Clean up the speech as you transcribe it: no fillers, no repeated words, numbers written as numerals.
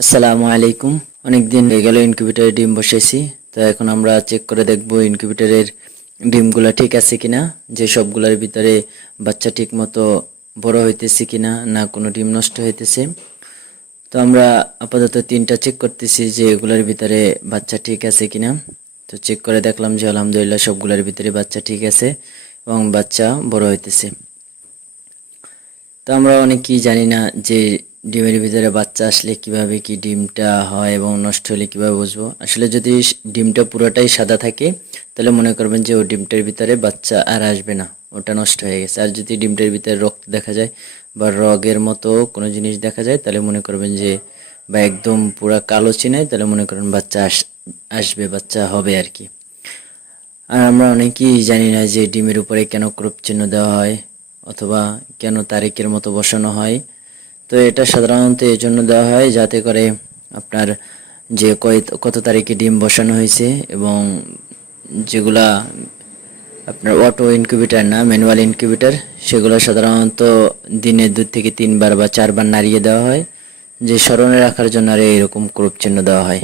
আসসালামু আলাইকুম। অনেকদিন হয়ে গেল ইনকিউবেটরে ডিম বসেছি। তো এখন আমরা চেক করে দেখব ইনকিউবেটরের ডিমগুলা ঠিক আছে কিনা, যে সবগুলোর ভিতরে বাচ্চা ঠিক মতো বড় হইতেছে কিনা, না কোনো ডিম নষ্ট হইতেছে। তো আমরা আপাতত 3টা চেক করতেছি যে এগুলোর ভিতরে বাচ্চা ঠিক আছে কিনা। তো চেক করে দেখলাম যে আলহামদুলিল্লাহ সবগুলোর ভিতরে বাচ্চা ঠিক আছে এবং বাচ্চা বড় হইতেছে। তো আমরা অনেকেই জানি না যে ডিমের ভিতরে বাচ্চা আসলে কিভাবে কি ডিমটা হয় এবং নষ্ট হলে কিভাবে বুঝবো। আসলে যদি ডিমটা পুরোটাই সাদা থাকে তাহলে মনে করবেন যে ওই ডিমটার ভিতরে বাচ্চা আর আসবে না, ওটা নষ্ট হয়ে গেছে। আর যদি ডিমটার ভিতরে রক্ত দেখা যায় বা রগের মতো কোনো জিনিস দেখা যায় তাহলে মনে করবেন যে, বা একদম পুরা কালো চিনায়, তাহলে মনে করেন বাচ্চা আসবে, বাচ্চা হবে আর কি। আর আমরা অনেকেই জানি না যে ডিমের উপরে কেন ক্রপ চিহ্ন দেওয়া হয় অথবা কেন তারিখের মতো বসানো হয়। তো এটা সাধারণত এই জন্য দেওয়া হয় যাতে করে আপনার যে কত তারিখে ডিম বসানো হয়েছে, এবং যেগুলা আপনার অটো ইনকিউবেটর না, ম্যানুয়াল ইনকিউবেটর, সেগুলো সাধারণত দিনে 2 থেকে 3 বার বা 4 বার নাড়িয়ে দেওয়া হয়, যে স্মরণে রাখার জন্য আর এরকম ক্রপ চিহ্ন দেওয়া হয়।